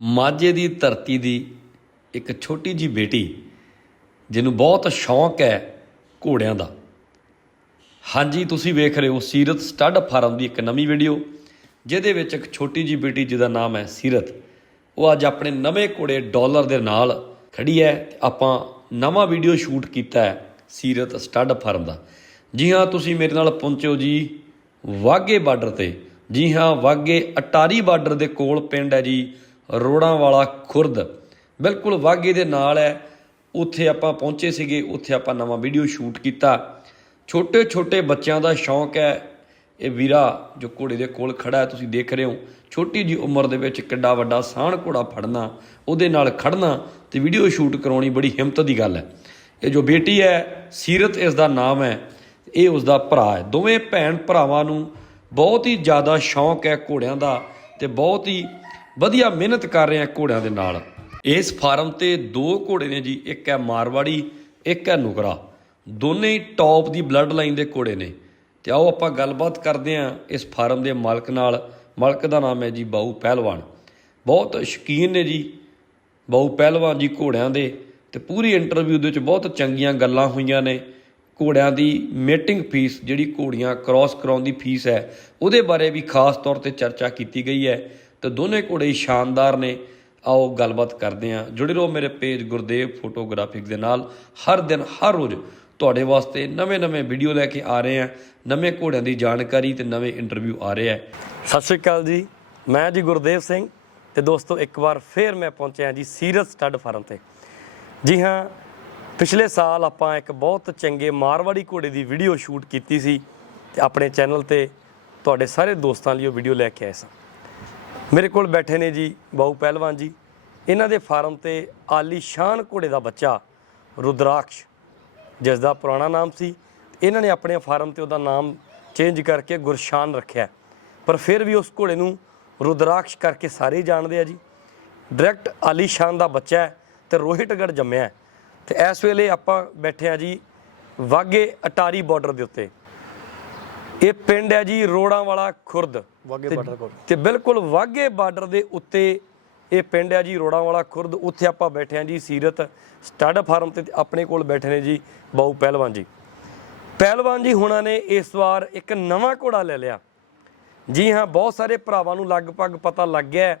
ਮਾਝੇ ਦੀ ਧਰਤੀ ਦੀ ਇੱਕ ਛੋਟੀ ਜੀ ਬੇਟੀ, ਜਿਹਨੂੰ ਬਹੁਤ ਸ਼ੌਂਕ ਹੈ ਘੋੜਿਆਂ ਦਾ। ਹਾਂਜੀ, ਤੁਸੀਂ ਵੇਖ ਰਹੇ ਹੋ ਸੀਰਤ ਸਟੱਡ ਫਾਰਮ ਦੀ ਇੱਕ ਨਵੀਂ ਵੀਡੀਓ, ਜਿਹਦੇ ਵਿੱਚ ਇੱਕ ਛੋਟੀ ਜੀ ਬੇਟੀ ਜਿਹਦਾ ਨਾਮ ਹੈ ਸੀਰਤ। ਉਹ ਅੱਜ ਆਪਣੇ ਨਵੇਂ ਘੋੜੇ ਡਾਲਰ ਦੇ ਨਾਲ ਖੜੀ ਹੈ ਆਪਾਂ ਨਵਾਂ ਵੀਡੀਓ ਸ਼ੂਟ ਕੀਤਾ ਹੈ ਸੀਰਤ ਸਟੱਡ ਫਾਰਮ ਦਾ। ਜੀ ਹਾਂ, ਤੁਸੀਂ ਮੇਰੇ ਨਾਲ ਪਹੁੰਚਿਓ ਜੀ ਵਾਗੇ ਬਾਰਡਰ ਤੇ। ਜੀ ਹਾਂ, ਵਾਗੇ ਅਟਾਰੀ ਬਾਰਡਰ ਦੇ ਕੋਲ ਪਿੰਡ ਹੈ ਜੀ। ਰੋੜਾਂ ਵਾਲਾ ਖੁਰਦ। ਬਿਲਕੁਲ ਵਾਗੇ ਦੇ ਨਾਲ ਹੈ। ਉੱਥੇ ਆਪਾਂ ਪਹੁੰਚੇ ਸੀਗੇ, ਉੱਥੇ ਆਪਾਂ ਨਵਾਂ ਵੀਡੀਓ ਸ਼ੂਟ ਕੀਤਾ। ਛੋਟੇ ਛੋਟੇ ਬੱਚਿਆਂ ਦਾ ਸ਼ੌਂਕ ਹੈ। ਇਹ ਵੀਰਾ ਜੋ ਘੋੜੇ ਦੇ ਕੋਲ ਖੜਾ ਹੈ, ਤੁਸੀਂ ਦੇਖ ਰਹੇ ਹੋ। ਛੋਟੀ ਜੀ ਉਮਰ ਦੇ ਵਿੱਚ ਕਿੱਡਾ ਵੱਡਾ ਸਾਹਣ ਘੋੜਾ ਫੜਨਾ, ਉਹਦੇ ਨਾਲ ਖੜਨਾ ਤੇ ਵੀਡੀਓ ਸ਼ੂਟ ਕਰਾਉਣੀ ਬੜੀ ਹਿੰਮਤ ਦੀ ਗੱਲ ਹੈ। ਇਹ ਜੋ ਬੇਟੀ ਹੈ, ਸੀਰਤ ਇਸ ਦਾ ਨਾਮ ਹੈ। ਇਹ ਉਸ ਦਾ ਭਰਾ ਹੈ। ਦੋਵੇਂ ਭੈਣ ਭਰਾਵਾਂ ਨੂੰ ਬਹੁਤ ਹੀ ਜ਼ਿਆਦਾ ਸ਼ੌਂਕ ਹੈ ਘੋੜਿਆਂ ਦਾ ਤੇ ਬਹੁਤ ਹੀ ਵਧੀਆ ਮਿਹਨਤ ਕਰ ਰਹੇ ਆ ਘੋੜਿਆਂ ਦੇ ਨਾਲ। ਇਸ ਫਾਰਮ ਤੇ ਦੋ ਘੋੜੇ ਨੇ ਜੀ, ਇੱਕ ਹੈ ਮਾਰਵਾੜੀ, ਇੱਕ ਹੈ ਨੁਕਰਾ ਦੋਨੇ ਹੀ ਟੌਪ ਦੀ ਬਲੱਡ ਲਾਈਨ ਦੇ ਘੋੜੇ ਨੇ। ਤੇ ਆਓ ਆਪਾਂ ਗੱਲਬਾਤ ਕਰਦੇ ਹਾਂ ਇਸ ਫਾਰਮ ਦੇ ਮਾਲਕ ਨਾਲ। ਮਾਲਕ ਦਾ ਨਾਮ ਹੈ ਜੀ ਬਾਊ ਪਹਿਲਵਾਨ। ਬਹੁਤ ਸ਼ੌਕੀਨ ਨੇ ਜੀ ਬਾਊ ਪਹਿਲਵਾਨ ਜੀ ਘੋੜਿਆਂ ਦੇ। ਤੇ ਪੂਰੀ ਇੰਟਰਵਿਊ ਦੇ ਵਿੱਚ ਬਹੁਤ ਚੰਗੀਆਂ ਗੱਲਾਂ ਹੋਈਆਂ ਨੇ। ਘੋੜਿਆਂ ਦੀ ਮੀਟਿੰਗ ਫੀਸ ਜਿਹੜੀ ਘੋੜੀਆਂ ਕ੍ਰਾਸ ਕਰਾਉਣ ਦੀ ਫੀਸ ਹੈ, ਉਹਦੇ ਬਾਰੇ ਵੀ ਖਾਸ ਤੌਰ ਤੇ ਚਰਚਾ ਕੀਤੀ ਗਈ ਹੈ। ਤੇ ਦੋਨੇ ਘੋੜੇ ਸ਼ਾਨਦਾਰ ਨੇ। ਆਓ ਗੱਲਬਾਤ ਕਰਦੇ ਹਾਂ। ਜੁੜੇ ਰਹੋ ਮੇਰੇ ਪੇਜ ਗੁਰਦੇਵ ਫੋਟੋਗ੍ਰਾਫਿਕ ਦੇ ਨਾਲ। ਹਰ ਦਿਨ, ਹਰ ਰੋਜ਼ ਤੁਹਾਡੇ ਵਾਸਤੇ ਨਵੇਂ-ਨਵੇਂ ਵੀਡੀਓ ਲੈ ਕੇ ਆ ਰਹੇ ਹਾਂ। ਨਵੇਂ ਘੋੜਿਆਂ ਦੀ ਜਾਣਕਾਰੀ ਤੇ ਨਵੇਂ ਇੰਟਰਵਿਊ ਆ ਰਹੇ ਆ ਸਤਿ ਸ਼੍ਰੀ ਅਕਾਲ ਜੀ। ਮੈਂ ਜੀ ਗੁਰਦੇਵ ਸਿੰਘ ਤੇ ਦੋਸਤੋ ਇੱਕ ਵਾਰ ਫੇਰ ਮੈਂ ਪਹੁੰਚਿਆ ਜੀ ਸੀਰਤ ਸਟੱਡ ਫਾਰਮ ਤੇ। ਜੀ ਹਾਂ, ਪਿਛਲੇ ਸਾਲ ਆਪਾਂ ਇੱਕ ਬਹੁਤ ਚੰਗੇ ਮਾਰਵਾੜੀ ਘੋੜੇ ਦੀ ਵੀਡੀਓ ਸ਼ੂਟ ਕੀਤੀ ਸੀ ਤੇ ਆਪਣੇ ਚੈਨਲ ਤੇ ਤੁਹਾਡੇ ਸਾਰੇ ਦੋਸਤਾਂ ਲਈ ਉਹ ਵੀਡੀਓ ਲੈ ਕੇ ਆਏ ਸਾਂ। ਮੇਰੇ ਕੋਲ ਬੈਠੇ ਨੇ ਜੀ ਬਾਊ ਪਹਿਲਵਾਨ ਜੀ। ਇਹਨਾਂ ਦੇ ਫਾਰਮ ਤੇ ਆਲੀਸ਼ਾਨ ਘੋੜੇ ਦਾ ਬੱਚਾ ਰੁਦਰਾਕਸ਼, ਜਿਸ ਦਾ ਪੁਰਾਣਾ ਨਾਮ ਸੀ। ਇਹਨਾਂ ਨੇ ਆਪਣੇ ਫਾਰਮ ਤੇ ਉਹਦਾ ਨਾਮ ਚੇਂਜ ਕਰਕੇ ਗੁਰਸ਼ਾਨ ਰੱਖਿਆ। ਪਰ ਫਿਰ ਵੀ ਉਸ ਘੋੜੇ ਨੂੰ ਰੁਦਰਾਕਸ਼ ਕਰਕੇ ਸਾਰੇ ਜਾਣਦੇ ਆ ਜੀ। ਡਾਇਰੈਕਟ ਆਲੀਸ਼ਾਨ ਦਾ ਬੱਚਾ ਹੈ ਤੇ ਰੋਹਿਤਗੜ ਜੰਮਿਆ ਹੈ। ਤੇ ਇਸ ਵੇਲੇ ਆਪਾਂ ਬੈਠੇ ਆ ਜੀ ਵਾਗੇ ਅਟਾਰੀ ਬਾਰਡਰ ਦੇ ਉੱਤੇ। ਇਹ ਪਿੰਡ ਹੈ ਜੀ ਰੋੜਾਂ ਵਾਲਾ ਖੁਰਦ। ਵਾਗੇ ਬਾਰਡਰ ਕੋਲ। ਤੇ ਬਿਲਕੁਲ ਵਾਗੇ ਬਾਰਡਰ ਦੇ ਉੱਤੇ ਇਹ ਪਿੰਡ ਹੈ ਜੀ ਰੋੜਾਂ ਵਾਲਾ ਖੁਰਦ। ਉੱਥੇ ਆਪਾਂ ਬੈਠੇ ਹਾਂ ਜੀ ਸੀਰਤ ਸਟੱਡ ਫਾਰਮ ਤੇ ਆਪਣੇ ਕੋਲ ਬੈਠੇ ਨੇ ਜੀ ਬਾਊ ਪਹਿਲਵਾਨ ਜੀ। ਪਹਿਲਵਾਨ ਜੀ ਹੁਣਾਂ ਨੇ ਇਸ ਵਾਰ ਇੱਕ ਨਵਾਂ ਘੋੜਾ ਲੈ ਲਿਆ। ਜੀ ਹਾਂ ਬਹੁਤ ਸਾਰੇ ਭਰਾਵਾਂ ਨੂੰ ਲਗਭਗ ਪਤਾ ਲੱਗ ਗਿਆ।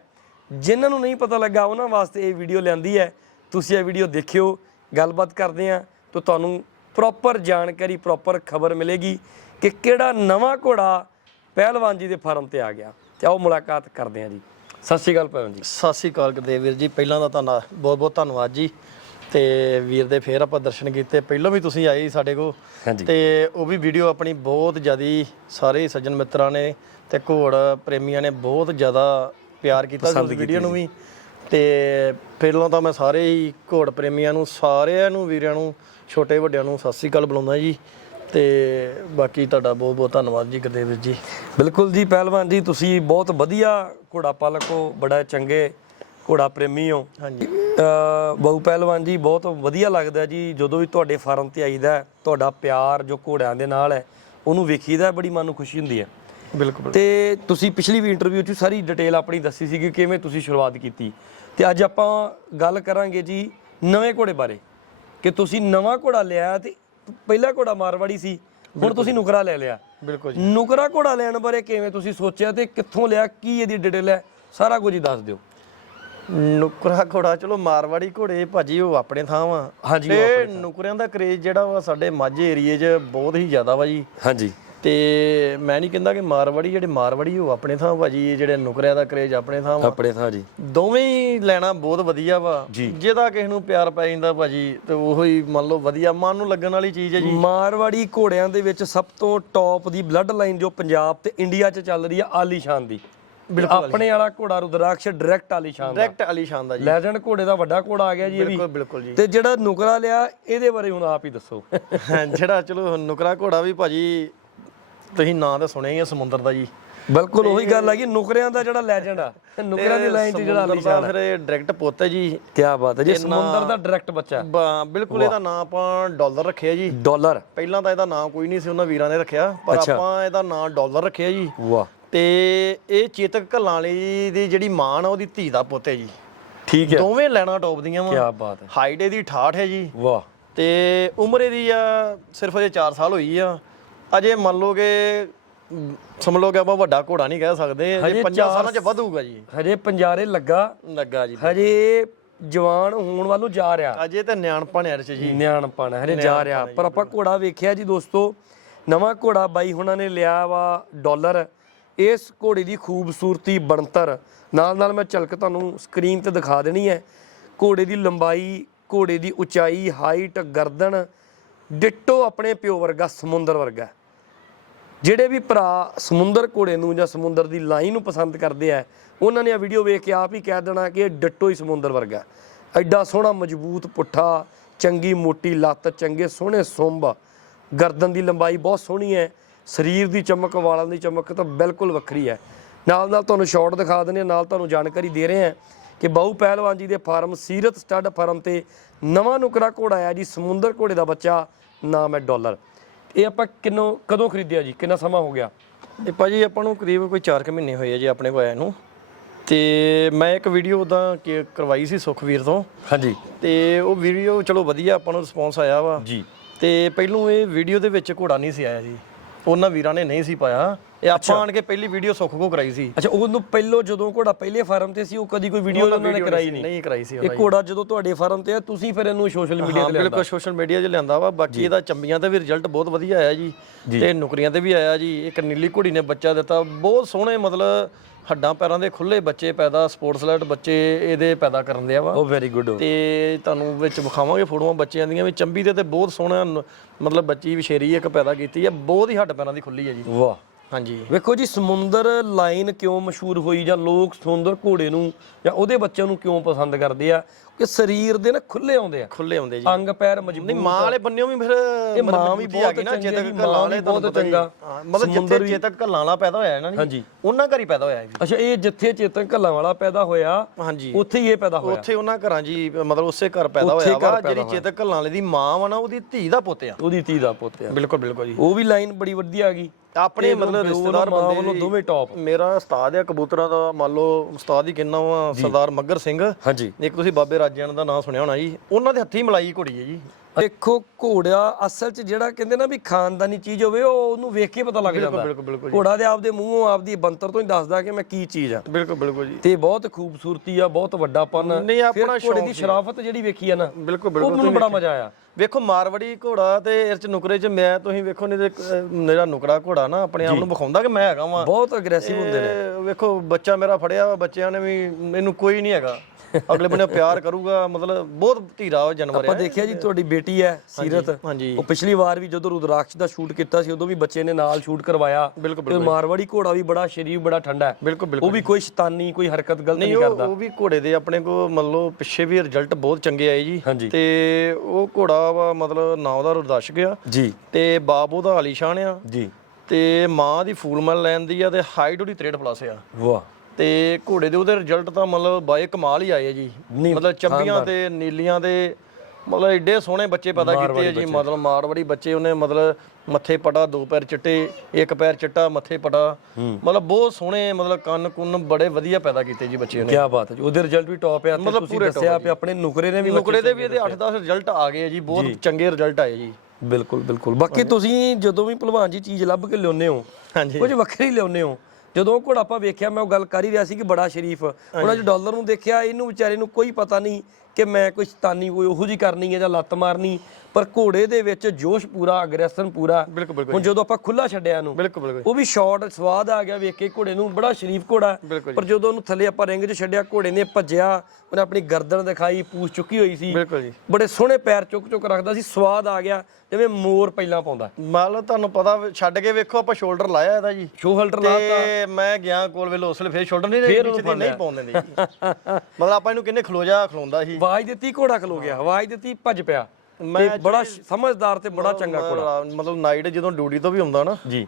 ਜਿਨ੍ਹਾਂ ਨੂੰ ਨਹੀਂ ਪਤਾ ਲੱਗਾ ਉਹਨਾਂ ਵਾਸਤੇ ਇਹ ਵੀਡੀਓ ਲਿਆਂਦੀ ਹੈ। ਤੁਸੀਂ ਇਹ ਵੀਡੀਓ ਦੇਖਿਓ ਗੱਲਬਾਤ ਕਰਦੇ ਆ ਤਾਂ ਤੁਹਾਨੂੰ ਪ੍ਰੋਪਰ ਜਾਣਕਾਰੀ ਪ੍ਰੋਪਰ ਖਬਰ ਮਿਲੇਗੀ। ਕਿ ਕਿਹੜਾ ਨਵਾਂ ਘੋੜਾ ਪਹਿਲਵਾਨ ਜੀ ਦੇ ਫਾਰਮ ਤੇ ਆ ਗਿਆ। ਤੇ ਆਓ ਮੁਲਾਕਾਤ ਕਰਦੇ ਆ ਜੀ। ਸਤਿ ਸ਼੍ਰੀ ਅਕਾਲ ਪਹਿਲਵਾਨ ਜੀ। ਸਤਿ ਸ੍ਰੀ ਅਕਾਲ ਗੁਰਦੇਵ ਵੀਰ ਜੀ। ਪਹਿਲਾਂ ਤਾਂ ਤੁਹਾਨੂੰ ਬਹੁਤ ਬਹੁਤ ਧੰਨਵਾਦ ਜੀ। ਤੇ ਵੀਰ ਦੇ ਫੇਰ ਆਪਾਂ ਦਰਸ਼ਨ ਕੀਤੇ। ਪਹਿਲਾਂ ਵੀ ਤੁਸੀਂ ਆਏ ਸੀ ਸਾਡੇ ਕੋਲ। ਹਾਂਜੀ। ਤੇ ਉਹ ਵੀ ਵੀਡੀਓ ਆਪਣੀ ਬਹੁਤ ਜ਼ਿਆਦੀ ਸਾਰੇ ਸੱਜਣ ਮਿੱਤਰਾਂ ਨੇ ਤੇ ਘੋੜ ਪ੍ਰੇਮੀਆਂ ਨੇ ਬਹੁਤ ਜ਼ਿਆਦਾ ਪਿਆਰ ਕੀਤਾ ਉਸ ਵੀਡੀਓ ਨੂੰ ਵੀ। ਤੇ ਪਹਿਲਾਂ ਤਾਂ ਮੈਂ ਸਾਰੇ ਹੀ ਘੋੜ ਪ੍ਰੇਮੀਆਂ ਨੂੰ ਸਾਰਿਆਂ ਨੂੰ ਵੀਰਾਂ ਨੂੰ ਛੋਟੇ ਵੱਡਿਆਂ ਨੂੰ ਸਤਿ ਸ੍ਰੀ ਅਕਾਲ ਬੁਲਾਉਂਦਾ ਜੀ। ਤੇ ਬਾਕੀ ਤੁਹਾਡਾ ਬਹੁਤ ਬਹੁਤ ਧੰਨਵਾਦ ਜੀ ਗੁਰਦੇਵ ਜੀ। ਬਿਲਕੁਲ ਜੀ ਪਹਿਲਵਾਨ ਜੀ ਤੁਸੀਂ ਬਹੁਤ ਵਧੀਆ ਘੋੜਾ ਪਾਲਕ ਹੋ ਬੜਾ ਚੰਗੇ ਘੋੜਾ ਪ੍ਰੇਮੀ ਹੋ। ਹਾਂਜੀ। ਬਹੁ ਪਹਿਲਵਾਨ ਜੀ ਬਹੁਤ ਵਧੀਆ ਲੱਗਦਾ ਜੀ ਜਦੋਂ ਵੀ ਤੁਹਾਡੇ ਫਾਰਮ ਤੇ ਆਈਦਾ ਤੁਹਾਡਾ ਪਿਆਰ ਜੋ ਘੋੜਿਆਂ ਦੇ ਨਾਲ ਹੈ ਉਹਨੂੰ ਵੇਖੀਦਾ ਬੜੀ ਮਨ ਨੂੰ ਖੁਸ਼ੀ ਹੁੰਦੀ ਹੈ। ਬਿਲਕੁਲ ਤੇ ਤੁਸੀਂ ਪਿਛਲੀ ਵੀ ਇੰਟਰਵਿਊ 'ਚ ਸਾਰੀ ਡਿਟੇਲ ਆਪਣੀ ਦੱਸੀ ਸੀ ਕਿ ਕਿਵੇਂ ਤੁਸੀਂ ਸ਼ੁਰੂਆਤ ਕੀਤੀ। ਤੇ ਅੱਜ ਆਪਾਂ ਗੱਲ ਕਰਾਂਗੇ ਜੀ ਨਵੇਂ ਘੋੜੇ ਬਾਰੇ ਕਿ ਤੁਸੀਂ ਨਵਾਂ ਘੋੜਾ ਲਿਆ ਤੇ ਪਹਿਲਾ ਘੋੜਾ ਮਾਰਵਾੜੀ ਸੀ ਹੁਣ ਤੁਸੀਂ ਨੁਕਰਾ ਲੈ ਲਿਆ। ਬਿਲਕੁਲ ਜੀ। ਨੁਕਰਾ ਘੋੜਾ ਲੈਣ ਬਾਰੇ ਕਿਵੇਂ ਤੁਸੀਂ ਸੋਚਿਆ ਤੇ ਕਿੱਥੋਂ ਲਿਆ ਕੀ ਇਹਦੀ ਡਿਟੇਲ ਹੈ ਸਾਰਾ ਕੁਝ ਹੀ ਦੱਸ ਦਿਓ। ਨੁਕਰਾ ਘੋੜਾ ਚਲੋ ਮਾਰਵਾੜੀ ਘੋੜੇ ਭਾਜੀ ਉਹ ਆਪਣੇ ਥਾਂ ਵਾ। ਹਾਂਜੀ, ਉਹ ਤੇ ਨੁਕਰਿਆਂ ਦਾ ਕਰੇਜ ਜਿਹੜਾ ਵਾ ਸਾਡੇ ਮਾਝੇ ਏਰੀਏ 'ਚ ਬਹੁਤ ਹੀ ਜ਼ਿਆਦਾ ਵਾ ਜੀ। ਹਾਂਜੀ। ਤੇ ਮੈਂ ਨਹੀਂ ਕਹਿੰਦਾ ਕਿ ਮਾਰਵਾੜੀ ਜਿਹੜੇ ਮਾਰਵਾੜੀ ਉਹ ਆਪਣੇ ਥਾਂ ਭਾਜੀ ਜਿਹੜੇ ਨੁਕਰਿਆਂ ਦਾ ਕਰੇਜ ਆਪਣੇ ਥਾਂ ਵਾ। ਆਪਣੇ ਥਾਂ ਜੀ। ਦੋਵੇਂ ਹੀ ਲੈਣਾ ਬਹੁਤ ਵਧੀਆ ਵਾ। ਜਿਹਦਾ ਕਿਸੇ ਨੂੰ ਪਿਆਰ ਪੈ ਜਾਂਦਾ ਭਾਜੀ ਤੇ ਉਹੋ ਹੀ ਮੰਨ ਲਓ ਵਧੀਆ ਮਨ ਨੂੰ ਲੱਗਣ ਵਾਲੀ ਚੀਜ਼ ਹੈ ਜੀ। ਮਾਰਵਾੜੀ ਘੋੜਿਆਂ ਦੇ ਵਿੱਚ ਸਭ ਤੋਂ ਟੌਪ ਦੀ ਬਲੱਡ ਲਾਈਨ ਜੋ ਪੰਜਾਬ ਤੇ ਇੰਡੀਆ 'ਚ ਚੱਲ ਰਹੀ ਆ ਆਲੀਸ਼ਾਨ ਦੀ। ਬਿਲਕੁਲ ਆਪਣੇ ਵਾਲਾ ਘੋੜਾ ਰੁਦਰਾਕਸ਼ ਡਾਇਰੈਕਟ ਆਲੀਸ਼ਾਨ ਦਾ। ਡਾਇਰੈਕਟ ਅਲੀਸ਼ਾਨ ਦਾ ਜੀ। ਲੈਜੈਂਡ ਘੋੜੇ ਦਾ ਵੱਡਾ ਘੋੜਾ ਆ ਗਿਆ ਜੀ ਇਹ ਵੀ। ਬਿਲਕੁਲ ਬਿਲਕੁਲ ਜੀ। ਤੇ ਜਿਹੜਾ ਨੁਕਰਾ ਲਿਆ ਇਹਦੇ ਬਾਰੇ ਹੁਣ ਆਪ ਹੀ ਦੱਸੋ। ਜਿਹੜਾ ਚਲੋ ਨੁਕਰਾ ਘੋੜਾ ਵੀ ਭਾਜੀ ਤੁਸੀਂ ਨਾਂ ਤਾਂ ਸੁਣਿਆ ਹੀ ਆ ਸਮੁੰਦਰ ਦਾ ਜੀ। ਬਿਲਕੁਲ ਉਹੀ ਗੱਲ ਆ ਕਿ ਨੁਕਰਿਆਂ ਦਾ ਜਿਹੜਾ ਲੈਜੈਂਡ ਆ ਨੁਕਰਿਆਂ ਦੀ ਲਾਈਨ 'ਚ ਜਿਹੜਾ ਦਾ ਫਿਰ ਇਹ ਡਾਇਰੈਕਟ ਪੁੱਤ ਹੈ ਜੀ। ਕੀ ਬਾਤ ਹੈ ਜੀ ਸਮੁੰਦਰ ਦਾ ਡਾਇਰੈਕਟ ਬੱਚਾ। ਬਿਲਕੁਲ ਇਹਦਾ ਨਾਂ ਆਪਾਂ ਡਾਲਰ ਰੱਖਿਆ ਜੀ। ਡਾਲਰ? ਪਹਿਲਾਂ ਤਾਂ ਇਹਦਾ ਨਾਂ ਕੋਈ ਨਹੀਂ ਸੀ ਉਹਨਾਂ ਵੀਰਾਂ ਨੇ ਰੱਖਿਆ ਪਰ ਆਪਾਂ ਇਹਦਾ ਨਾਂ ਡਾਲਰ ਰੱਖਿਆ ਜੀ। ਵਾਹ। ਤੇ ਇਹ ਚੇਤਕ ਘੱਲਾਂ ਵਾਲੀ ਦੀ ਜਿਹੜੀ ਮਾਂ ਨਾ ਉਹਦੀ ਧੀ ਦਾ ਪੁੱਤ ਹੈ ਜੀ। ਠੀਕ ਹੈ। ਦੋਵੇਂ ਲੈਣਾ ਟੌਪ ਦੀਆਂ ਕੀ ਵਾ ਬਾਤ ਹੈ। ਹਾਈਟ ਇਹਦੀ 68 ਹੈ ਜੀ। ਵਾਹ। ਤੇ ਉਮਰ ਇਹਦੀ ਆ ਸਿਰਫ ਅਜੇ 4 ਸਾਲ ਹੋਈ ਆ। ਅਜੇ ਮੰਨ ਮ, ਸਮਝ ਕਿ ਆਪਾਂ ਵੱਡਾ ਘੋੜਾ ਨਹੀਂ ਕਹਿ ਸਕਦੇ ਹਜੇ ਅਜੇ 5 ਚਾਰ- ਸਾਲਾਂ ਚ ਵਧੂਗਾ ਜੀ। ਹਜੇ ਪੰਜਾਰੇ ਲੱਗਾ। ਲੱਗਾ ਜੀ। ਹਜੇ ਜਵਾਨ ਹੋਣ ਵੱਲ ਜਾ ਰਿਹਾ। ਅਜੇ ਤਾਂ ਨਿਆਣਪਣ ਹੈ ਜੀ। ਨਿਆਣਪਣ ਹਜੇ ਜਾ ਰਿਹਾ। ਪਰ ਆਪਾਂ ਘੋੜਾ ਵੇਖਿਆ ਜੀ ਦੋਸਤੋ ਨਵਾਂ ਘੋੜਾ ਬਾਈ ਹੁਣਾਂ ਨੇ ਲਿਆ ਵਾ ਡਾਲਰ। ਇਸ ਘੋੜੇ ਦੀ ਖੂਬਸੂਰਤੀ ਬਣਤਰ। ਨਾਲ ਨਾਲ ਮੈਂ ਝਲਕ ਤੁਹਾਨੂੰ ਸਕਰੀਨ ਤੇ ਦਿਖਾ ਦੇਣੀ ਹੈ। ਘੋੜੇ ਦੀ ਲੰਬਾਈ ਘੋੜੇ ਦੀ ਉਚਾਈ ਹਾਈਟ ਗਰਦਨ ਡਿੱਟੋ ਆਪਣੇ ਪਿਓ ਵਰਗਾ, ਸਮੁੰਦਰ ਵਰਗਾ ਜਿਹੜੇ ਵੀ ਭਰਾ ਸਮੁੰਦਰ ਘੋੜੇ ਨੂੰ ਜਾਂ ਸਮੁੰਦਰ ਦੀ ਲਾਈਨ ਨੂੰ ਪਸੰਦ ਕਰਦੇ ਆ, ਉਹਨਾਂ ਨੇ ਆ ਵੀਡੀਓ ਵੇਖ ਕੇ ਆਪ ਹੀ ਕਹਿ ਦੇਣਾ ਕਿ ਇਹ ਡਿੱਟੋ ਹੀ ਸਮੁੰਦਰ ਵਰਗਾ ਐਡਾ ਸੋਹਣਾ ਮਜ਼ਬੂਤ ਪੁੱਠਾ, ਚੰਗੀ ਮੋਟੀ ਲੱਤ, ਚੰਗੇ ਸੋਹਣੇ ਸੁੰਬ, ਗਰਦਨ ਦੀ ਲੰਬਾਈ ਬਹੁਤ ਸੋਹਣੀ ਹੈ, ਸਰੀਰ ਦੀ ਚਮਕ, ਵਾਲਾਂ ਦੀ ਚਮਕ ਤਾਂ ਬਿਲਕੁਲ ਵੱਖਰੀ ਹੈ। ਨਾਲ ਨਾਲ ਤੁਹਾਨੂੰ ਸ਼ਾਰਟ ਦਿਖਾ ਦਿੰਦੇ ਹਾਂ, ਨਾਲ ਤੁਹਾਨੂੰ ਜਾਣਕਾਰੀ ਦੇ ਰਹੇ ਹਾਂ। ਕਿ ਬਾਹੂ ਪਹਿਲਵਾਨ ਜੀ ਦੇ ਫਾਰਮ ਸੀਰਤ ਸਟੱਡ ਫਾਰਮ ਤੇ ਨਵਾਂ ਨੁਕਰਾ ਘੋੜਾ ਆਇਆ ਜੀ ਸਮੁੰਦਰ ਘੋੜੇ ਦਾ ਬੱਚਾ ਨਾਮ ਹੈ ਡਾਲਰ। ਇਹ ਆਪਾਂ ਕਿੰਨੋਂ ਕਦੋਂ ਖਰੀਦਿਆ ਜੀ? ਕਿੰਨਾ ਸਮਾਂ ਹੋ ਗਿਆ? ਇਹ ਭਾਜੀ ਆਪਾਂ ਨੂੰ ਕਰੀਬ ਕੋਈ 4 ਕੁ ਮਹੀਨੇ ਹੋਏ ਆ ਜੀ ਆਪਣੇ ਕੋਲ ਆਇਆ ਨੂੰ। ਤੇ ਮੈਂ ਇੱਕ ਵੀਡੀਓ ਉਦਾਂ ਕੀ- ਕਰਵਾਈ ਸੀ ਸੁਖਵੀਰ ਤੋਂ। ਹਾਂਜੀ। ਤੇ ਉਹ ਵੀਡੀਓ ਚਲੋ ਵਧੀਆ ਆਪਾਂ ਨੂੰ ਰਿਸਪੌਂਸ ਆਇਆ ਵਾ। ਜੀ। ਤੇ ਪਹਿਲੋਂ ਇਹ ਵੀਡੀਓ ਦੇ ਵਿੱਚ ਘੋੜਾ ਨਹੀਂ ਸੀ ਆਇਆ ਜੀ। ਉਹਨਾਂ ਵੀਰਾਂ ਨੇ ਨਹੀਂ ਸੀ ਪਾਇਆ। ਇਹ ਆਪਾਂ ਆਣ ਕੇ ਪਹਿਲੀ ਵੀਡੀਓ ਸੁੱਖ ਕੋ ਕਰਾਈ ਸੀ। ਅੱਛਾ ਉਹਨੂੰ ਪਹਿਲੋ ਜਦੋਂ ਘੋੜਾ ਪਹਿਲੇ ਫਾਰਮ ਤੇ ਸੀ ਉਹ ਕਦੀ ਕੋਈ ਵੀਡੀਓ ਉਹਨਾਂ ਨੇ ਕਰਾਈ ਨਹੀਂ ਨਹੀਂ? ਕਰਾਈ ਸੀ ਇਹ ਘੋੜਾ ਜਦੋਂ ਤੁਹਾਡੇ ਫਾਰਮ ਤੇ ਆ ਤੁਸੀਂ ਫਿਰ ਇਹਨੂੰ ਸੋਸ਼ਲ ਮੀਡੀਆ ਤੇ ਲਿਆਂਦਾ। ਬਿਲਕੁਲ ਸੋਸ਼ਲ ਮੀਡੀਆ 'ਚ ਲਿਆਂਦਾ ਵਾ ਬਾਕੀ ਇਹਦਾ ਚੰਬੀਆਂ ਤੇ ਵੀ ਰਿਜ਼ਲਟ ਬਹੁਤ ਵਧੀਆ ਆਇਆ ਜੀ ਤੇ ਨੁਕਰੀਆਂ ਤੇ ਵੀ ਆਇਆ ਜੀ ਇੱਕ ਨੀਲੀ ਘੋੜੀ ਨੇ ਬੱਚਾ ਦਿੱਤਾ ਬਹੁਤ ਸੋਹਣੇ ਮਤਲਬ ਹੱਡਾਂ ਪੈਰਾਂ ਦੇ ਖੁੱਲੇ ਬੱਚੇ ਪੈਦਾ ਸਪੋਰਟਸ ਲਾਈਟ ਬੱਚੇ ਇਹਦੇ ਪੈਦਾ ਕਰਨ ਦੇ ਆ ਵਾ। ਉਹ ਵੈਰੀ ਗੁੱਡ ਤੇ ਤੁਹਾਨੂੰ ਵਿੱਚ ਵਿਖਾਵਾਂਗੇ ਫੋਟੋਆਂ ਬੱਚਿਆਂ ਦੀਆਂ ਵੀ ਚੰਬੀ ਦੇ ਤੇ ਬਹੁਤ ਸੋਹਣਾ ਮਤਲਬ ਬੱਚੀ ਵਿਸ਼ੇਰੀ ਇੱਕ ਪੈਦਾ ਕੀਤੀ ਹੈ ਬਹੁਤ ਹੀ ਹੱਡ ਪੈਰਾਂ ਦੀ ਖੁੱਲੀ ਹੈ ਜੀ। ਵਾਹ। ਹਾਂਜੀ। ਵੇਖੋ ਜੀ, ਸਮੁੰਦਰ ਲਾਈਨ ਕਿਉਂ ਮਸ਼ਹੂਰ ਹੋਈ ਜਾਂ ਲੋਕ ਸਮੁੰਦਰ ਘੋੜੇ ਨੂੰ ਜਾਂ ਉਹਦੇ ਬੱਚਿਆਂ ਨੂੰ ਕਿਉਂ ਪਸੰਦ ਕਰਦੇ ਆ? ਕਿ ਸਰੀਰ ਦੇ ਨਾ ਖੁੱਲੇ ਆਉਂਦੇ ਆ। ਖੁੱਲੇ ਆਉਂਦੇ ਜੀ। ਅੰਗ ਪੈਰ ਮਜ਼ਬੂਤ ਨਹੀਂ ਮਾਂ ਵਾਲੇ ਬੰਨਿਓ ਵੀ ਫਿਰ ਮਾਂ ਵੀ ਬਹੁਤ ਨਾ ਜੀ, ਘੱਲਾਂ ਮਾਂ ਵਾਲੇ ਵੀ ਬਹੁਤ। ਚੰਗਾ। ਮਤਲਬ ਜਿੱਥੇ ਚੇਤਕ ਘੱਲਾਂ ਵਾਲਾ ਪੈਦਾ ਹੋਇਆ ਹੈ ਨਾ ਜੀ ਉਹਨਾਂ ਘਰ ਹੀ ਪੈਦਾ ਹੋਇਆ ਜੀ ਅੱਛਾ ਇਹ ਜਿੱਥੇ ਚੇਤਨ ਘੱਲਾਂ ਵਾਲਾ ਪੈਦਾ ਹੋਇਆ ਹਾਂਜੀ। ਉੱਥੇ ਹੀ ਇਹ ਪੈਦਾ ਹੋਇਆ। ਉੱਥੇ ਉਹਨਾਂ ਘਰਾਂ ਜੀ ਮਤਲਬ ਉਸੇ ਘਰ ਪੈਦਾ ਹੋਇਆ ਵਾ ਜਿਹੜੀ ਚੇਤਕ ਘੱਲਾਂ ਵਾਲੇ ਦੀ ਮਾਂ ਵਾ ਨਾ ਉਹਦੀ ਧੀ ਦਾ ਪੁੱਤ ਆ। ਉਹਦੀ ਧੀ ਦਾ ਪੁੱਤ ਆ। ਬਿਲਕੁਲ ਬਿਲਕੁਲ ਜੀ। ਉਹ ਵੀ ਲਾਈਨ ਬੜੀ ਵਧੀਆ ਆ ਗਈ। ਆਪਣੇ ਮਤਲਬ ਰਿਸ਼ਤੇਦਾਰ ਬੰਦੇ ਵੱਲੋਂ ਦੋਵੇਂ ਟੌਪ ਮੇਰਾ ਉਸਤਾਦ ਆ ਕਬੂਤਰਾਂ ਦਾ ਮੰਨ ਲਓ ਉਸਤਾਦ ਹੀ ਕਿੰਨਾ ਵਾ ਸਰਦਾਰ ਮੱਗਰ ਸਿੰਘ। ਹਾਂਜੀ। ਇੱਕ ਤੁਸੀਂ ਬਾਬੇ ਰਾਜਿਆਨ ਦਾ ਨਾਮ ਸੁਣਿਆ ਹੋਣਾ ਜੀ। ਉਹਨਾਂ ਦੇ ਹੱਥੀਂ ਮਲਾਈ ਘੋੜੀ ਹੈ ਜੀ। ਦੇਖੋ ਘੋੜਾ ਅਸਲ 'ਚ ਜਿਹੜਾ ਕਹਿੰਦੇ ਨਾ ਵੀ ਖਾਨਦਾਨੀ ਚੀਜ਼ ਹੋਵੇ ਉਹ ਉਹਨੂੰ ਵੇਖ ਕੇ ਪਤਾ ਲੱਗ ਜਾਂਦਾ। ਬਿਲਕੁਲ ਬਿਲਕੁਲ ਘੋੜਾ ਦੇ ਆਪਦੇ ਮੂੰਹੋਂ ਆਪਦੀ ਬੰਤਰ ਤੋਂ ਹੀ ਦੱਸਦਾ ਕਿ ਮੈਂ ਕੀ ਚੀਜ਼ ਆ। ਬਿਲਕੁਲ ਬਿਲਕੁਲ ਜੀ। ਤੇ ਬਹੁਤ ਖੂਬਸੂਰਤੀ ਆ ਬਹੁਤ ਵੱਡਾਪਨ ਨਹੀਂ, ਆਪਣਾ ਘੋੜੇ ਦੀ ਸ਼ਰਾਫਤ ਜਿਹੜੀ ਵੇਖੀ ਆ ਨਾ ਬਿਲਕੁਲ ਉਹ ਬਿਲਕੁਲ ਮੈਨੂੰ ਬੜਾ ਮਜ਼ਾ ਆਇਆ। ਵੇਖੋ ਮਾਰਵੜੀ ਘੋੜਾ ਤੇ ਇਸ ਚ ਨੁਕਰੇ ਚ ਮੈਂ ਤੁਸੀਂ ਵੇਖੋ ਨਹੀਂ ਤੇ ਮੇਰਾ ਨੁਕਰਾ ਘੋੜਾ ਨਾ ਆਪਣੇ ਆਪ ਨੂੰ ਵਿਖਾਉਂਦਾ ਕਿ ਮੈਂ ਹੈਗਾ ਵਾਂ। ਬਹੁਤ ਅਗਰੈਸਿਵ ਹੁੰਦੇ ਨੇ। ਵੇਖੋ ਬੱਚਾ ਮੇਰਾ ਫੜਿਆ ਬੱਚਿਆਂ ਨੇ ਵੀ ਮੈਨੂੰ ਕੋਈ ਨਹੀਂ ਹੈਗਾ। ਅਗਲੇ ਬੰਨੇ ਪਿਆਰ ਕਰੂਗਾ ਮਤਲਬ ਬਹੁਤ ਧੀਰਾ ਉਹ ਜਾਨਵਰ ਆਪਾਂ ਹੈ ਦੇਖਿਆ ਜੀ ਤੁਹਾਡੀ ਬੇਟੀ ਹੈ ਸੀਰਤ। ਹਾਂਜੀ। ਉਹ ਪਿਛਲੀ ਵਾਰ ਵੀ ਜਦੋਂ ਰੁਦਰਾਕਸ਼ ਦਾ ਸ਼ੂਟ ਕੀਤਾ ਸੀ ਉਦੋਂ ਵੀ ਬੱਚੇ ਨੇ ਨਾਲ ਸ਼ੂਟ ਕਰਵਾਇਆ। ਤੇ ਮਾਰਵਾੜੀ ਘੋੜਾ ਵੀ ਬੜਾ ਸ਼ਰੀਫ ਬੜਾ ਠੰਡਾ ਹੈ। ਬਿਲਕੁਲ ਬਿਲਕੁਲ। ਉਹ ਵੀ ਕੋਈ ਸ਼ੈਤਾਨੀ ਕੋਈ ਹਰਕਤ ਗਲਤ ਨਹੀਂ ਨਹੀਂ ਉਹ ਕਰਦਾ। ਉਹ ਵੀ ਘੋੜੇ ਦੇ ਆਪਣੇ ਕੋ ਮੰਨ ਲਓ ਪਿੱਛੇ ਵੀ ਰਿਜ਼ਲਟ ਬਹੁਤ ਚੰਗੇ ਆਏ ਜੀ। ਤੇ ਉਹ ਘੋੜਾ ਵਾ ਮਤਲਬ ਨਾਂ ਉਹਦਾ ਰੁਦਰਸ਼ ਗਿਆ। ਜੀ। ਤੇ ਬਾਪ ਉਹਦਾ ਆਲੀਸ਼ਾਨ ਆ। ਜੀ। ਤੇ ਮਾਂ ਦੀ ਫੂਲਮਲ ਲੈਣ ਦੀ ਆ ਤੇ ਹਾਈਟ ਉਹਦੀ 63 ਪਲੱਸ ਆ। ਵਾਹ। ਤੇ ਘੋੜੇ ਦੇ ਉਹਦੇ ਰਿਜ਼ਲਟ ਤਾਂ ਮਤਲਬ ਬਾਏ ਕਮਾਲ ਹੀ ਆਏ ਆ ਜੀ। ਨਹੀਂ, ਮਤਲਬ ਚੰਬੀਆਂ ਤੇ ਨੀਲੀਆਂ ਦੇ ਮਤਲਬ ਐਡੇ ਸੋਹਣੇ ਬੱਚੇ ਪੈਦਾ ਕੀਤੇ ਆ ਜੀ ਮਤਲਬ ਮਾਰਵਾੜੀ ਬੱਚੇ ਉਹਨੇ ਮਤਲਬ ਮੱਥੇ ਪਟਾ ਦੋ ਪੈਰ ਚਿੱਟੇ ਇੱਕ ਪੈਰ ਚਿੱਟਾ ਮੱਥੇ ਪਟਾ। ਮਤਲਬ ਬਹੁਤ ਸੋਹਣੇ ਮਤਲਬ ਕੰਨ ਕੁੰਨ ਬੜੇ ਵਧੀਆ ਪੈਦਾ ਕੀਤੇ ਜੀ ਬੱਚੇ ਉਹਨੇ। ਕੀ ਬਾਤ ਹੈ ਜੀ ਉਹਦੇ ਰਿਜ਼ਲਟ ਵੀ ਟੌਪ ਆ ਤੇ ਤੁਸੀਂ ਦੱਸਿਆ ਵੀ ਆਪਣੇ ਨੁਕਰੇ ਨੇ ਵੀ ਨੁਕਰੇ ਦੇ ਵੀ ਇਹਦੇ 8-10 ਰਿਜ਼ਲਟ ਆ ਗਏ ਆ ਜੀ ਬਹੁਤ ਚੰਗੇ ਰਿਜ਼ਲਟ ਆਏ ਜੀ। ਬਿਲਕੁਲ ਬਿਲਕੁਲ। ਬਾਕੀ ਤੁਸੀਂ ਜਦੋਂ ਵੀ ਭਲਵਾਨ ਜੀ ਚੀਜ਼ ਲੱਭ ਕੇ ਲਿਆਉਂਦੇ ਹੋ ਹਾਂਜੀ। ਕੁਝ ਵੱਖਰੀ ਲਿਆਉਂਦੇ ਹੋ ਜਦੋਂ ਉਹ ਘੋੜਾ ਆਪਾਂ ਵੇਖਿਆ ਮੈਂ ਉਹ ਗੱਲ ਕਰ ਹੀ ਰਿਹਾ ਸੀ ਕਿ ਬੜਾ ਸ਼ਰੀਫ। ਉਹਨਾਂ ਚ ਡਾਲਰ ਨੂੰ ਦੇਖਿਆ ਇਹਨੂੰ ਵਿਚਾਰੇ ਨੂੰ ਕੋਈ ਪਤਾ ਨਹੀਂ ਕਿ ਮੈਂ ਕੋਈ ਸ਼ਤਾਨੀ ਕੋਈ ਉਹੋ ਜੀ ਕਰਨੀ ਹੈ ਜਾਂ ਲੱਤ ਮਾਰਨੀ ਪਰ ਘੋੜੇ ਦੇ ਵਿੱਚ ਜੋਸ਼ ਪੂਰਾ ਅਗਰੈਸ਼ਨ ਪੂਰਾ। ਹੁਣ ਜਦੋਂ ਆਪਾਂ ਖੁੱਲਾ ਛੱਡਿਆ ਬਿਲਕੁਲ ਉਹ ਵੀ ਸ਼ਾਰਟ ਸਵਾਦ ਆ ਗਿਆ ਵੇਖ ਕੇ ਘੋੜੇ ਨੂੰ ਬੜਾ ਸ਼ਰੀਫ ਘੋੜਾ। ਪਰ ਜਦੋਂ ਉਹਨੂੰ ਥੱਲੇ ਆਪਾਂ ਰਿੰਗ 'ਚ ਛੱਡਿਆ ਘੋੜੇ ਨੇ ਭੱਜਿਆ ਉਹਨੇ ਆਪਣੀ ਗਰਦਨ ਦਿਖਾਈ ਪੂਛ ਚੁੱਕੀ ਹੋਈ ਸੀ। ਬੜੇ ਸੋਹਣੇ ਪੈਰ ਚੁੱਕ ਚੁੱਕ ਰੱਖਦਾ ਸੀ ਸਵਾਦ ਆ ਗਿਆ ਜਿਵੇਂ ਮੋਰ ਪਹਿਲਾਂ ਪਾਉਂਦਾ। ਮੰਨ ਲਓ ਤੁਹਾਨੂੰ ਪਤਾ ਛੱਡ ਕੇ ਵੇਖੋ ਆਪਾਂ ਸ਼ੋਲਡਰ ਲਾਇਆ ਇਹਦਾ ਜੀ। ਸ਼ੋ ਹਲਟਰ ਲਾਤਾ। ਤੇ ਮੈਂ ਗਿਆ ਕੋਲ ਵੇਲੇ ਉਸ ਵੇਲੇ ਫੇਰ ਸ਼ੋਲਡਰ ਨਹੀਂ ਨਹੀਂ ਪਾਉਣ ਦਿੰਦੇ ਜੀ। ਮਤਲਬ ਆਪਾਂ ਇਹਨੂੰ ਕਿੰਨੇ ਖਲੋ ਜਾ ਖਲੋਂਦਾ ਸੀ। ਆਵਾਜ਼ ਦਿੱਤੀ ਘੋੜਾ ਖਲੋ ਗਿਆ। ਆਵਾਜ਼ ਦਿੱਤੀ ਭੱਜ ਪਿਆ। ਮੈਂ ਬੜਾ ਸਮਝਦਾਰ ਤੇ ਬੜਾ ਚੰਗਾ ਘੋੜਾ। ਮਤਲਬ ਨਾਈਟ ਜਦੋਂ ਡਿਊਟੀ ਤੋਂ ਵੀ ਆਉਂਦਾ ਨਾ ਜੀ।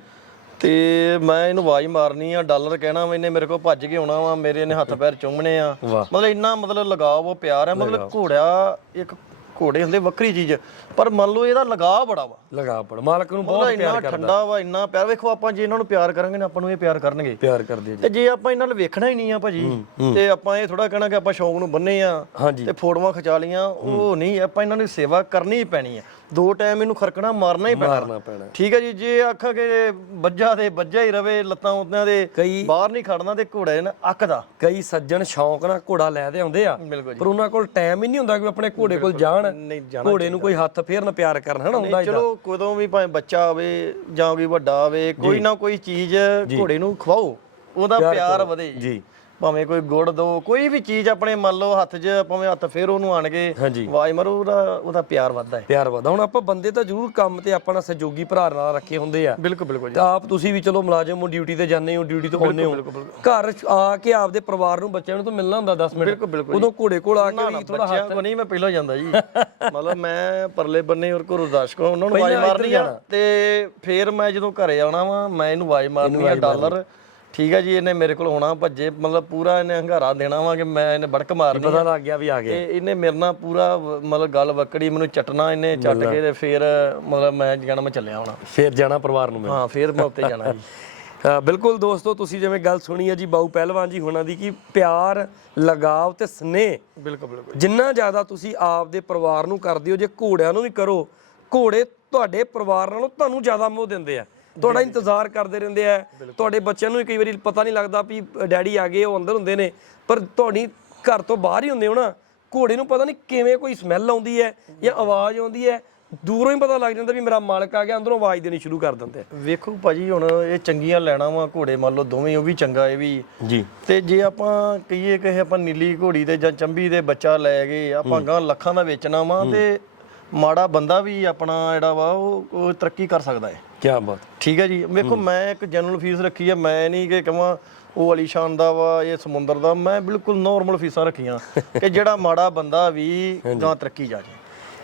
ਤੇ ਮੈਂ ਇਹਨੂੰ ਆਵਾਜ਼ ਮਾਰਨੀ ਆ ਡਾਲਰ ਕਹਿਣਾ ਵਾ ਇਹਨੇ ਮੇਰੇ ਕੋਲ ਭੱਜ ਕੇ ਆਉਣਾ ਵਾ ਮੇਰੇ ਨੇ ਹੱਥ ਪੈਰ ਚੁੰਮਣੇ ਆ। ਮਤਲਬ ਇੰਨਾ ਮਤਲਬ ਲਗਾਵ ਉਹ ਪਿਆਰ ਹੈ ਮਤਲਬ ਘੋੜਾ ਇੱਕ ਘੋੜੇ ਹੁੰਦੇ ਵੱਖਰੀ ਚੀਜ਼। ਪਰ ਮੰਨ ਲਓ ਇਹਦਾ ਲਗਾਅ ਬੜਾ ਵਾ। ਲਗਾ ਪੜ ਮਾਲਕ ਨੂੰ ਬਹੁਤ ਇੰਨਾ ਪਿਆਰ ਕਰਦਾ। ਠੰਡਾ ਵਾ ਇੰਨਾ ਪਿਆਰ। ਵੇਖੋ ਆਪਾਂ ਜੇ ਇਹਨਾਂ ਨੂੰ ਪਿਆਰ ਕਰਾਂਗੇ ਨਾ ਆਪਾਂ ਨੂੰ ਇਹ ਪਿਆਰ ਕਰਨਗੇ। ਪਿਆਰ ਕਰਦੇ ਜੀ। ਤੇ ਜੇ ਆਪਾਂ ਇਹਨਾਂ ਨੂੰ ਵੇਖਣਾ ਹੀ ਨਹੀਂ ਆ ਭਾਜੀ ਤੇ ਆਪਾਂ ਇਹ ਥੋੜਾ ਕਹਿਣਾ ਕਿ ਆਪਾਂ ਸ਼ੌਂਕ ਨੂੰ ਬੰਨੇ ਆ ਹਾਂਜੀ। ਤੇ ਫੋਟੋਆਂ ਖਿਚਾ ਲੀਆਂ ਉਹ ਨਹੀਂ ਆਪਾਂ ਇਹਨਾਂ ਦੀ ਸੇਵਾ ਕਰਨੀ ਹੀ ਪੈਣੀ ਆ। ਦੋ ਟਾਈਮ ਇਹਨੂੰ ਖਰਕਣਾ ਮਾਰਨਾ ਹੀ ਪੈਣਾ। ਮਾਰਨਾ ਪੈਣਾ। ਠੀਕ ਹੈ ਜੀ ਜੇ ਆਖਾਂ ਕਿ ਬੱਜਾ ਤੇ ਬੱਜਾ ਹੀ ਰਵੇ ਲੱਤਾਂ ਉਤਿਆਂ ਦੇ ਕਈ ਬਾਹਰ ਨਹੀਂ ਖੜਨਾ ਤੇ ਘੋੜੇ ਨੇ ਅੱਕ ਦਾ। ਕਈ ਸੱਜਣ ਸ਼ੌਂਕ ਨਾਲ ਘੋੜਾ ਲੈ ਤੇ ਆਉਂਦੇ ਆ ਬਿਲਕੁਲ ਜੀ। ਪਰ ਉਹਨਾਂ ਕੋਲ ਟਾਈਮ ਹੀ ਨਹੀਂ ਹੁੰਦਾ ਕਿ ਉਹ ਆਪਣੇ ਘੋੜੇ ਕੋਲ ਜਾਣ। ਨਹੀਂ ਜਾਣਾ ਘੋੜੇ ਨੂੰ ਕੋਈ ਹੱਥ ਫੇਰਨ ਪਿਆਰ ਕਰਨ ਹਨਾ ਹੁੰਦਾ ਇਦਾਂ ਚਲੋ ਕਦੋਂ ਵੀ ਭਾਵੇਂ ਬੱਚਾ ਆਵੇ ਜਾਂ ਕੋਈ ਵੱਡਾ ਆਵੇ ਕੋਈ ਨਾ ਕੋਈ ਚੀਜ਼ ਘੋੜੇ ਨੂੰ ਖਵਾਓ ਉਹਦਾ ਪਿਆਰ ਵਧੇ ਜੀ। ਭਾਵੇਂ ਕੋਈ ਗੁੜ ਦੋ ਕੋਈ ਵੀ ਚੀਜ਼ ਆਪਣੇ ਮੰਨ ਲਓ ਹੱਥ 'ਚ ਭਾਵੇਂ ਹੱਥ ਫੇਰ ਉਹਨੂੰ ਆਣ ਕੇ ਹਾਂਜੀ। ਆਵਾਜ਼ ਮਾਰੋ ਉਹਦਾ ਉਹਦਾ ਪਿਆਰ ਵੱਧਦਾ ਹੈ। ਪਿਆਰ ਵਧਾ ਹੁਣ ਆਪਾਂ ਬੰਦੇ ਤਾਂ ਜ਼ਰੂਰ ਕੰਮ ਤੇ ਆਪਣਾ ਸਹਿਯੋਗੀ ਭਰਾ ਨਾਲ ਰੱਖੇ ਹੁੰਦੇ ਆ। ਬਿਲਕੁਲ ਬਿਲਕੁਲ ਜੀ। ਤਾਂ ਆਪ ਤੁਸੀਂ ਵੀ ਚਲੋ ਮੁਲਾਜ਼ਮ ਹੋ ਡਿਊਟੀ ਤੇ ਜਾਂਦੇ ਹੋ ਡਿਊਟੀ ਤੋਂ ਆਉਂਦੇ ਹੋ। ਘਰ ਆ ਕੇ ਆਪਦੇ ਪਰਿਵਾਰ ਨੂੰ ਬੱਚਿਆਂ ਨੂੰ ਤਾਂ ਮਿਲਣਾ ਹੁੰਦਾ 10 ਮਿੰਟ। ਬਿਲਕੁਲ ਬਿਲਕੁਲ ਉਦੋਂ ਘੋੜੇ ਕੋਲ ਆ ਕੇ ਵੀ ਥੋੜਾ ਬੱਚਿਆਂ ਕੋ ਨਹੀਂ ਮੈਂ ਪਹਿਲਾਂ ਜਾਂਦਾ ਜੀ। ਮਤਲਬ ਮੈਂ ਪਰਲੇ ਬੰਨੇ ਔਰ ਘਰੋਂ ਦਰਸ਼ਕ ਉਹਨਾਂ ਨੂੰ ਆਵਾਜ਼ ਮਾਰਨੀ ਆ। ਤੇ ਫੇਰ ਮੈਂ ਜਦੋਂ ਘਰੇ ਆਉਣਾ ਵਾ ਮੈਂ ਇਹਨੂੰ ਆਵਾਜ਼ ਮਾਰਨੀ ਆ। ਡਾਲਰ। ਠੀਕ ਹੈ ਜੀ ਇਹਨੇ ਮੇਰੇ ਕੋਲ ਹੋਣਾ ਭੱਜੇ ਮਤਲਬ ਪੂਰਾ ਇਹਨੇ ਹੰਗਾਰਾ ਦੇਣਾ ਵਾ ਕਿ ਮੈਂ ਇਹਨੇ ਬੜਕ ਮਾਰਨੀ ਪਤਾ ਲੱਗ ਗਿਆ ਵੀ ਆ ਗਏ। ਤੇ ਇਹਨੇ ਮੇਰੇ ਨਾਲ ਪੂਰਾ ਮਤਲਬ ਗੱਲ ਵਕੜੀ ਮੈਨੂੰ ਚਟਣਾ ਇਹਨੇ ਚੱਟ ਕੇ ਤੇ ਫੇਰ ਮਤਲਬ ਮੈਂ ਜਾਣਾ ਮੈਂ ਚੱਲਿਆ ਹੋਣਾ। ਫੇਰ ਜਾਣਾ ਪਰਿਵਾਰ ਨੂੰ ਮਿਲ ਹਾਂ ਫੇਰ ਮੈਂ ਉੱਤੇ ਜਾਣਾ ਜੀ। ਬਿਲਕੁਲ ਦੋਸਤੋ ਤੁਸੀਂ ਜਿਵੇਂ ਗੱਲ ਸੁਣੀ ਹੈ ਜੀ ਬਾਊ ਪਹਿਲਵਾਨ ਜੀ ਹੁਣਾਂ ਦੀ ਕਿ ਪਿਆਰ ਲਗਾਵ ਤੇ ਸਨੇਹ ਬਿਲਕੁਲ ਬਿਲਕੁਲ ਜਿੰਨਾ ਜ਼ਿਆਦਾ ਤੁਸੀਂ ਆਪਦੇ ਪਰਿਵਾਰ ਨੂੰ ਕਰਦੇ ਹੋ ਜੇ ਘੋੜਿਆਂ ਨੂੰ ਵੀ ਕਰੋ ਘੋੜੇ ਤੁਹਾਡੇ ਪਰਿਵਾਰ ਨਾਲੋਂ ਤੁਹਾਨੂੰ ਜ਼ਿਆਦਾ ਮੋਹ ਦਿੰਦੇ ਆ। ਤੁਹਾਡਾ ਇੰਤਜ਼ਾਰ ਕਰਦੇ ਰਹਿੰਦੇ ਆ। ਤੁਹਾਡੇ ਬੱਚਿਆਂ ਨੂੰ ਕਈ ਵਾਰੀ ਪਤਾ ਨਹੀਂ ਲੱਗਦਾ ਵੀ ਡੈਡੀ ਆ ਗਏ ਉਹ ਅੰਦਰ ਹੁੰਦੇ ਨੇ। ਪਰ ਤੁਹਾਡੀ ਘਰ ਤੋਂ ਬਾਹਰ ਹੀ ਹੁੰਦੇ ਹੋ ਨਾ ਘੋੜੇ ਨੂੰ ਪਤਾ ਨਹੀਂ ਕਿਵੇਂ ਕੋਈ ਸਮੈਲ ਆਉਂਦੀ ਹੈ ਜਾਂ ਆਵਾਜ਼ ਆਉਂਦੀ ਹੈ। ਦੂਰੋਂ ਹੀ ਪਤਾ ਲੱਗ ਜਾਂਦਾ ਵੀ ਮੇਰਾ ਮਾਲਕ ਆ ਗਿਆ ਅੰਦਰੋਂ ਆਵਾਜ਼ ਦੇਣੀ ਸ਼ੁਰੂ ਕਰ ਦਿੰਦੇ ਆ। ਵੇਖੋ ਭਾਜੀ ਹੁਣ ਇਹ ਚੰਗੀਆਂ ਲੈਣਾ ਵਾ ਘੋੜੇ ਮੰਨ ਲਓ ਦੋਵੇਂ ਉਹ ਵੀ ਚੰਗਾ ਇਹ ਵੀ। ਜੀ। ਤੇ ਜੇ ਆਪਾਂ ਕਹੀਏ ਕਿ ਆਪਾਂ ਨੀਲੀ ਘੋੜੀ ਤੇ ਜਾਂ ਚੰਬੀ ਦੇ ਬੱਚਾ ਲੈ ਗਏ ਆਪਾਂ ਗਾਂ ਲੱਖਾਂ ਦਾ ਵੇਚਣਾ ਵਾ ਤੇ ਮਾੜਾ ਬੰਦਾ ਵੀ ਆਪਣਾ ਜਿਹੜਾ ਵਾ ਉਹ ਉਹ ਤਰੱਕੀ ਕਰ ਸਕਦਾ ਹੈ। ਕੀ ਬਾਤ। ਠੀਕ ਹੈ ਜੀ? ਵੇਖੋ ਮੈਂ ਇੱਕ ਜਨਰਲ ਫੀਸ ਰੱਖੀ ਹੈ ਮੈਂ ਨਹੀਂ ਕਿ ਕਹਾਂ ਉਹ ਅਲੀਸ਼ਾਨ ਦਾ ਵਾ ਇਹ ਸਮੁੰਦਰ ਦਾ ਮੈਂ ਬਿਲਕੁਲ ਨਾਰਮਲ ਫੀਸਾਂ ਰੱਖੀਆਂ ਕਿ ਜਿਹੜਾ ਮਾੜਾ ਬੰਦਾ ਵੀ ਗਾਂ ਤਰੱਕੀ ਜਾ ਜੇ।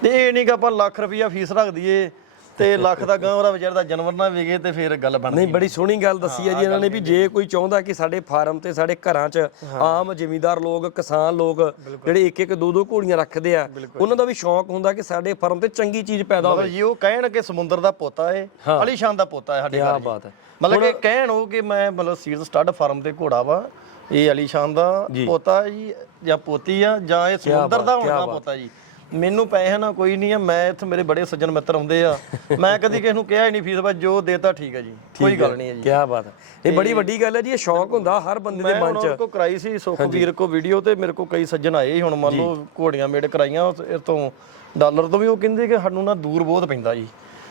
ਤੇ ਇਹ ਨਹੀਂ ਕਿ ਆਪਾਂ ਲੱਖ ਰੁਪਈਆ ਫੀਸ ਰੱਖ ਦਈਏ ਤੇ ਲੱਖ ਦਾ ਗਾਂ ਉਹਦਾ ਵਿਚਾਰ ਦਾ ਜਾਨਵਰ ਨਾ ਵਿਗੇ ਤੇ ਫਿਰ ਗੱਲ ਬਣਦੀ ਨਹੀਂ ਬੜੀ ਸੋਹਣੀ ਗੱਲ ਦੱਸੀ ਹੈ ਜੀ ਇਹਨਾਂ ਨੇ ਵੀ ਜੇ ਕੋਈ ਚਾਹੁੰਦਾ ਕਿ ਸਾਡੇ ਫਾਰਮ ਤੇ ਸਾਡੇ ਘਰਾਂ 'ਚ ਆਮ ਜ਼ਿਮੀਂਦਾਰ ਲੋਕ ਕਿਸਾਨ ਲੋਕ ਜਿਹੜੇ ਇੱਕ ਇੱਕ ਦੋ ਦੋ ਘੋੜੀਆਂ ਰੱਖਦੇ ਆ ਉਹਨਾਂ ਦਾ ਵੀ ਸ਼ੌਂਕ ਹੁੰਦਾ ਕਿ ਸਾਡੇ ਫਾਰਮ ਤੇ ਚੰਗੀ ਚੀਜ਼ ਪੈਦਾ ਹੋਵੇ। ਜੀ ਉਹ ਕਹਿਣ ਕਿ ਸਮੁੰਦਰ ਦਾ ਪੋਤਾ ਹੈ। ਅਲੀਸ਼ਾਨ ਦਾ ਪੋਤਾ ਹੈ ਸਾਡੇ ਕੀ ਘਰ ਬਾਤ ਹੈ। ਮਤਲਬ ਕਿ ਕਹਿਣ ਉਹ ਕਿ ਮੈਂ ਮਤਲਬ ਸੀਡ ਸਟੱਡ ਫਾਰਮ ਤੇ ਘੋੜਾ ਵਾ ਇਹ ਅਲੀਸ਼ਾਨ ਦਾ ਪੋਤਾ ਜੀ ਜਾਂ ਪੋਤੀ ਆ ਜਾਂ ਇਹ ਸਮੁੰਦਰ ਦਾ ਹੋਣਾ ਪੋਤਾ ਜੀ। ਮੈਨੂੰ ਪੈਸੇ ਨਾ ਕੋਈ ਨਹੀਂ ਆ ਮੈਂ ਇੱਥੇ ਮੇਰੇ ਬੜੇ ਸੱਜਣ ਮਿੱਤਰ ਆਉਂਦੇ ਆ। ਮੈਂ ਕਦੀ ਕਿਸੇ ਨੂੰ ਕਿਹਾ ਹੀ ਨਹੀਂ ਫੀਸ ਬਸ ਜੋ ਦੇਤਾ ਠੀਕ ਹੈ ਜੀ ਕੋਈ ਗੱਲ ਨਹੀਂ ਹੈ ਜੀ। ਕੀ ਬਾਤ ਹੈ ਇਹ ਬੜੀ ਵੱਡੀ ਗੱਲ ਹੈ ਜੀ ਇਹ ਸ਼ੌਂਕ ਹੁੰਦਾ ਹਰ ਬੰਦੇ ਦੇ ਮੈਂ ਮਨ 'ਚ। ਉਹਨਾਂ ਕੋ ਕਰਾਈ ਸੀ ਸੁਖਵੀਰ ਕੋ ਵੀਡੀਓ ਤੇ ਮੇਰੇ ਕੋ ਕਈ ਸੱਜਣ ਆਏ ਹੁਣ ਮੰਨ ਲਓ ਘੋੜੀਆਂ ਮੇੜ ਕਰਾਈਆਂ ਇਹ ਤੋਂ ਡਾਲਰ ਤੋਂ ਵੀ ਉਹ ਕਹਿੰਦੇ ਕਿ ਸਾਨੂੰ ਨਾ ਦੂਰ ਬਹੁਤ ਪੈਂਦਾ ਜੀ।